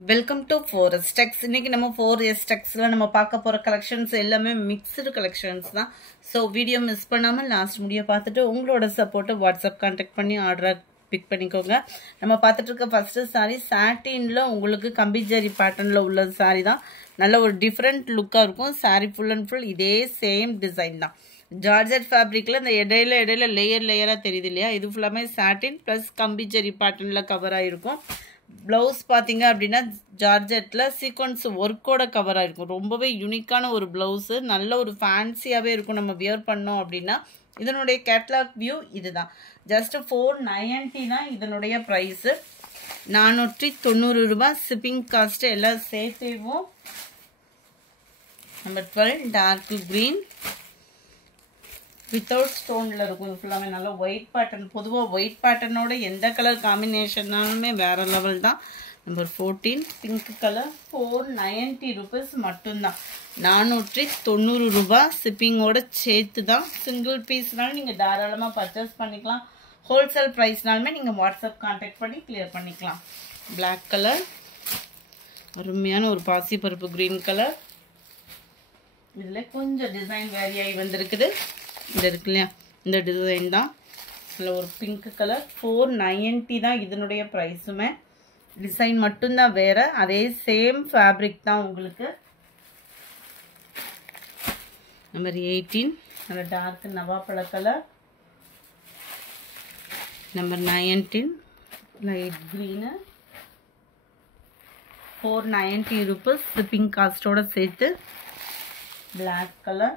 Welcome to 4S Tex. இன்னைக்கு நம்ம 4S Texல நம்ம பார்க்க போற கலெக்ஷன்ஸ் எல்லாமே மிக்ஸ்டு கலெக்ஷன்ஸ் தான். ஸோ வீடியோ மிஸ் பண்ணாம லாஸ்ட் முடிய பார்த்துட்டு உங்களோட சப்போர்ட்டை வாட்ஸ்அப் கான்டாக்ட் பண்ணி ஆர்டரை பிக் பண்ணிக்கோங்க. நம்ம பார்த்துட்டு இருக்க ஃபர்ஸ்ட் சாரி சாட்டின்ல உங்களுக்கு கம்பி ஜரி பேட்டர்ன்ல உள்ள சாரி தான். நல்ல ஒரு டிஃப்ரெண்ட் லுக்கா இருக்கும். சாரி ஃபுல் அண்ட் ஃபுல் இதே சேம் டிசைன் தான். ஜார்ஜெட் ஃபேப்ரிக்ல இந்த இடையில லேயரா தெரியுது இல்லையா, இது ஃபுல்லாமே சாட்டின் பிளஸ் கம்பி ஜரி பேட்டர்ன்ல கவர் ஆயிருக்கும். பிளவுஸ் பார்த்தீங்க அப்படின்னா ஜார்ஜெட்டில் சீக்வன்ஸ் ஒர்க்கோட கவர் ஆகிருக்கும். ரொம்பவே யூனிக்கான ஒரு ப்ளவுஸு, நல்ல ஒரு ஃபேன்சியாகவே இருக்கும். நம்ம வியர் பண்ணோம் அப்படின்னா இதனுடைய கேட்லாக் வியூ இதுதான். ஜஸ்ட் 490 தான் இதனுடைய ப்ரைஸு. 490 ரூபாய். ஷிப்பிங் காஸ்ட்டு எல்லாம் சேர்த்தேவும். நம்பர் 12 டார்க் க்ரீன் வித்தவுட் ஸ்டோனில் இருக்கும். இது ஃபுல்லாமே நல்லா ஒயிட் பேட்டர்ன். பொதுவாக ஒயிட் பேட்டர்னோட எந்த கலர் காம்பினேஷனாலுமே வேறு லெவல் தான். Number 14 pink colour. 490 ருபீஸ் மட்டும்தான். 490 ரூபாய். ஷிப்பிங்கோட சேர்த்து தான். சிங்கிள் பீஸ்னாலும் நீங்கள் தாராளமாக பர்ச்சேஸ் பண்ணிக்கலாம். ஹோல்சேல் ப்ரைஸ்னாலுமே நீங்கள் வாட்ஸ்அப் கான்டாக்ட் பண்ணி கிளியர் பண்ணிக்கலாம். பிளாக் கலர், அருமையான ஒரு பாசிப்பருப்பு க்ரீன் கலர். இதில் கொஞ்சம் டிசைன் வேரி ஆகி வந்திருக்குது. இந்த இருக்கு இல்லையா, இந்த டிசைன் தான். இதில் ஒரு பிங்க் கலர். 490 தான் இதனுடைய ப்ரைஸுமே. டிசைன் மட்டும்தான் வேறு, அதே சேம் ஃபேப்ரிக் தான் உங்களுக்கு. நம்பர் 18 நல்ல டார்க் நவாப்பழ colour. Number 19 light green. 490 rupees shipping காஸ்டோட சேர்த்து. பிளாக் கலர்,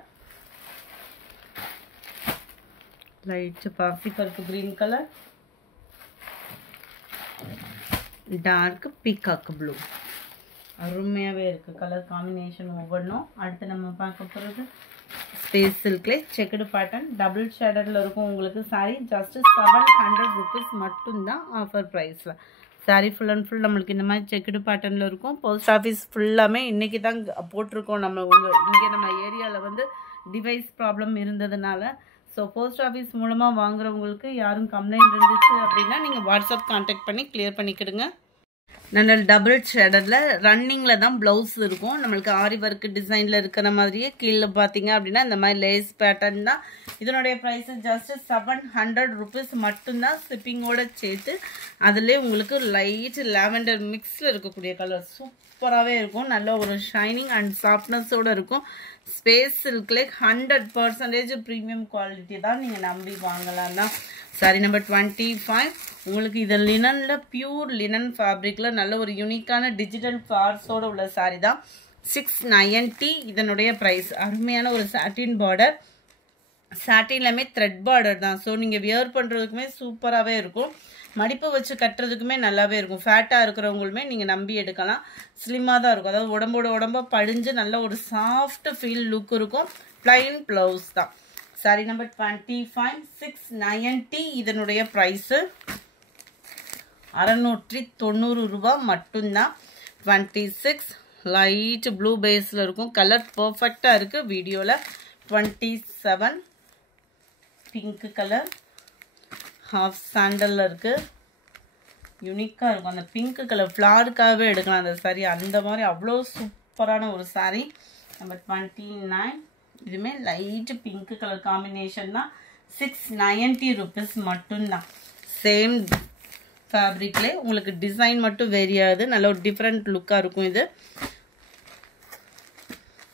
லைட் பாசிப்பருப்பு green colour, dark peacock blue. அருமையாகவே இருக்குது கலர் காம்பினேஷன் ஒவ்வொன்றும். அடுத்து நம்ம பார்க்க போகிறது ஸ்பேஸ் சில்க்லே செக்குடு பேட்டர்ன் டபுள் ஷேடரில் இருக்கும். உங்களுக்கு சாரி ஜஸ்ட் 700 ருபீஸ் மட்டும்தான் ஆஃபர் ப்ரைஸில். சாரி ஃபுல் அண்ட் ஃபுல் நம்மளுக்கு இந்த மாதிரி செக்குடு பேட்டர்னில் இருக்கும். போஸ்ட் ஆஃபீஸ் ஃபுல்லாமே இன்றைக்கி தான் போட்டிருக்கோம். இங்கே நம்ம ஏரியாவில் வந்து டிவைஸ் ப்ராப்ளம் இருந்ததுனால. ஸோ போஸ்ட் ஆஃபீஸ் மூலமாக வாங்குறவங்களுக்கு யாரும் கம்ப்ளைண்ட் இருந்துச்சு அப்படின்னா நீங்கள் வாட்ஸ்அப் கான்டாக்ட் பண்ணி கிளியர் பண்ணிக்கிடுங்க. நல்ல டபுள் ஷேடரில் ரன்னிங்கில் தான் ப்ளவுஸ் இருக்கும். நம்மளுக்கு ஆரி ஒர்க் டிசைனில் இருக்கிற மாதிரியே கீழே பார்த்தீங்க அப்படின்னா இந்த மாதிரி லேஸ் பேட்டர்ன் தான். இதனுடைய ப்ரைஸு ஜஸ்ட் 700 ருபீஸ் மட்டும்தான் ஷிப்பிங்கோட சேர்த்து. அதிலே உங்களுக்கு லைட் லாவெண்டர் மிக்ஸில் இருக்கக்கூடிய கலர் சூப்பராகவே இருக்கும். நல்ல ஒரு ஷைனிங் அண்ட் சாஃப்ட்னஸோடு இருக்கும். ஸ்பேஸ் சில்க்லே 100% ப்ரீமியம் குவாலிட்டி தான். நீங்கள் நம்பி வாங்கலாம் தான். சாரி நம்பர் 25 உங்களுக்கு இது லினனில் பியூர் லினன் ஃபேப்ரிக்கில் நல்ல ஒரு யூனிக்கான டிஜிட்டல் ஃப்ளார்ஸோடு உள்ள சாரி தான். 690 இதனுடைய ப்ரைஸ். அருமையான ஒரு சாட்டின் பார்டர். சாட்டின்லாமே த்ரெட் பார்டர் தான். ஸோ நீங்கள் வியர் பண்ணுறதுக்குமே சூப்பராகவே இருக்கும். மடிப்பு வச்சு கட்டுறதுக்குமே நல்லாவே இருக்கும். ஃபேட்டாக இருக்கிறவங்களுமே நீங்கள் நம்பி எடுக்கலாம். ஸ்லிம்மாக தான் இருக்கும். அதாவது உடம்போட உடம்பை படிஞ்சு நல்ல ஒரு சாஃப்ட் ஃபீல் லுக் இருக்கும். ப்ளைன் ப்ளவுஸ் தான். சாரி நம்பர் 25 690 இதனுடைய ப்ரைஸு. 690 ரூபா மட்டும்தான். 26 லைட் ப்ளூ பேஸில் இருக்கும். கலர் பர்ஃபெக்டாக இருக்குது வீடியோவில். 27 பிங்க் கலர் ஹாஃப் சாண்டலில் இருக்குது. யூனிக்காக இருக்கும். அந்த பிங்க் கலர் ஃப்ளாருக்காகவே எடுக்கலாம் அந்த சாரி. அந்த மாதிரி அவ்வளோ சூப்பரான ஒரு சாரி. நம்பர் 29 இதுவுமே லைட்டு பிங்க் கலர் காம்பினேஷன் தான். 690 ருபீஸ் மட்டும்தான். சேம் ஃபேப்ரிக்லே உங்களுக்கு டிசைன் மட்டும் வேரி ஆகுது. நல்ல ஒரு டிஃப்ரெண்ட் லுக்காக இருக்கும். இது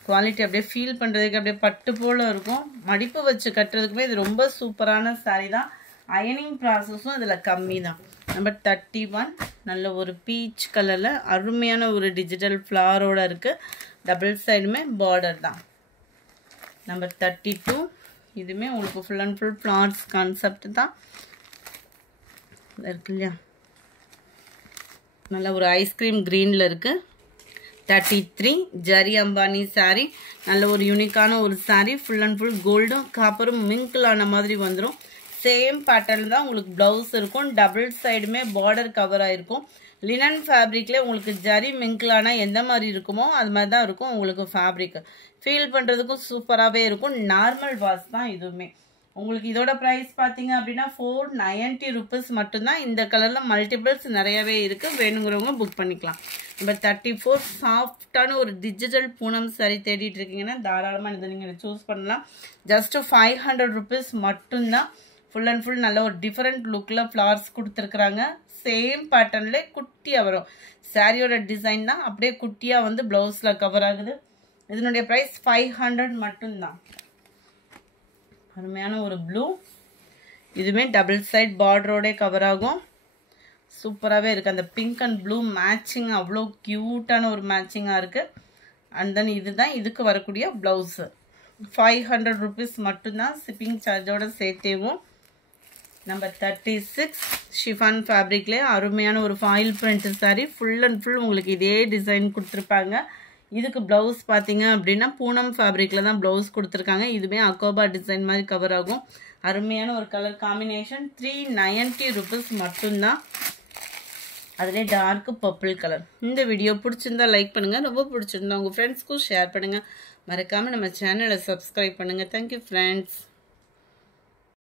குவாலிட்டி அப்படியே ஃபீல் பண்ணுறதுக்கு அப்படியே பட்டு போல் இருக்கும். மடிப்பு வச்சு கட்டுறதுக்குமே இது ரொம்ப சூப்பரான சாரி தான். அயனிங் ப்ராசஸும் இதில் கம்மி தான். நம்பர் 31 நல்ல ஒரு பீச் கலரில் அருமையான ஒரு டிஜிட்டல் ஃப்ளாரோடு இருக்குது. டபுள் சைடுமே பார்டர் தான். நம்பர் 32 இதுவுமே உங்களுக்கு full and full flowers concept தான் இருக்கு இல்லையா. நல்ல ஒரு ஐஸ்கிரீம் க்ரீனில் இருக்குது. 33 ஜரி அம்பானி சாரி. நல்ல ஒரு யூனிக்கான ஒரு சாரி. ஃபுல் அண்ட் ஃபுல் கோல்டும் காப்பரும் மிங்கிள் ஆன மாதிரி வந்துடும். சேம் பேட்டர்ன் தான் உங்களுக்கு ப்ளவுஸ் இருக்கும். டபுள் சைடுமே பார்டர் கவர் ஆகிருக்கும். லினன் ஃபேப்ரிக்லேயே உங்களுக்கு ஜரி மிங்கிளானா எந்த மாதிரி இருக்குமோ அது மாதிரி தான் இருக்கும் உங்களுக்கு ஃபேப்ரிக். ஃபீல் பண்ணுறதுக்கும் சூப்பராகவே இருக்கும். நார்மல் வாஷ் தான் இதுவுமே. உங்களுக்கு இதோட ப்ரைஸ் பார்த்தீங்க அப்படின்னா 490 rupees மட்டும்தான். இந்த கலரில் மல்டிபிள்ஸ் நிறையவே இருக்குது, வேணுங்கிறவங்க புக் பண்ணிக்கலாம். நம்பர் 34 சாஃப்டான ஒரு டிஜிட்டல் பூனம் சாரி தேடிட்டு இருக்கீங்கன்னா தாராளமாக இதை நீங்கள் சூஸ் பண்ணலாம். ஜஸ்ட்டு 500 rupees மட்டும்தான். ஃபுல் அண்ட் ஃபுல் நல்ல ஒரு டிஃப்ரெண்ட் லுக்கில் ஃப்ளவர்ஸ் கொடுத்துருக்குறாங்க. சேம் பேட்டர்ன்ல குட்டியாக வரும். சாரியோட டிசைன் தான் அப்படியே குட்டியாக வந்து ப்ளவுஸில் கவர் ஆகுது. இதனுடைய ப்ரைஸ் 500 மட்டும்தான். அருமையான ஒரு ப்ளூ, இதுவுமே டபுள் சைட் பார்டரோட கவர் ஆகும். சூப்பராகவே இருக்குது. அந்த பிங்க் அண்ட் ப்ளூ மேட்சிங் அவ்வளோ க்யூட்டான ஒரு மேட்சிங்காக இருக்குது. அண்ட் தென் இதுதான் இதுக்கு வரக்கூடிய ப்ளவுஸு. 500 rupees மட்டும்தான், ஷிப்பிங் சார்ஜோட சேர்த்தேவும். நம்பர் 36 ஷிஃபான் ஃபேப்ரிக்லேயே அருமையான ஒரு foil print sorry. Full and full உங்களுக்கு இதே டிசைன் கொடுத்துருப்பாங்க. இதுக்கு ப்ளவுஸ் பார்த்தீங்க அப்படின்னா பூனம் ஃபேப்ரிக்கில் தான் ப்ளவுஸ் கொடுத்துருக்காங்க. இதுவுமே அக்கோபா டிசைன் மாதிரி கவர் ஆகும். அருமையான ஒரு கலர் காம்பினேஷன். 390 rupees மட்டும்தான். அதிலே டார்க் பர்பிள் கலர். இந்த வீடியோ பிடிச்சிருந்தா லைக் பண்ணுங்கள், ரொம்ப பிடிச்சிருந்தா உங்கள் ஃப்ரெண்ட்ஸ்க்கும் ஷேர் பண்ணுங்கள். மறக்காமல் நம்ம சேனலை சப்ஸ்கிரைப் பண்ணுங்கள். Thank you friends.